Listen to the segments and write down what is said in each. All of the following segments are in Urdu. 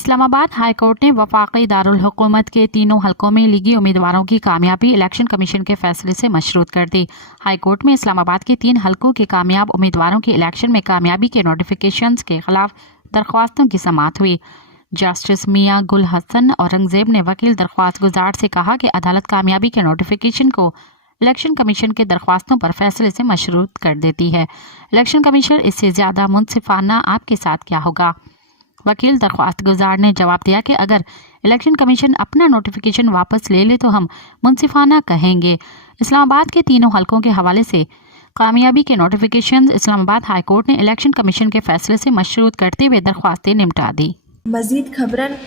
اسلام آباد ہائی کورٹ نے وفاقی دارالحکومت کے تینوں حلقوں میں لیگی امیدواروں کی کامیابی الیکشن کمیشن کے فیصلے سے مشروط کر دی۔ ہائی کورٹ میں اسلام آباد کے 3 حلقوں کے کامیاب امیدواروں کی الیکشن میں کامیابی کے نوٹیفیکیشنز کے خلاف درخواستوں کی سماعت ہوئی۔ جسٹس میاں گل حسن اورنگزیب نے وکیل درخواست گزار سے کہا کہ عدالت کامیابی کے نوٹیفیکیشن کو الیکشن کمیشن کے درخواستوں پر فیصلے سے مشروط کر دیتی ہے۔ الیکشن کمیشن اس سے زیادہ منصفانہ آپ کے ساتھ کیا ہوگا؟ وکیل درخواست گزار نے جواب دیا کہ اگر الیکشن کمیشن اپنا نوٹیفیکیشن واپس لے لے تو ہم منصفانہ کہیں گے۔ اسلام آباد کے تینوں حلقوں کے حوالے سے کامیابی کے نوٹیفیکیشنز اسلام آباد ہائی کورٹ نے الیکشن کمیشن کے فیصلے سے مشروط کرتے ہوئے درخواستیں نمٹا دی۔ مزید خبرن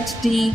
HD।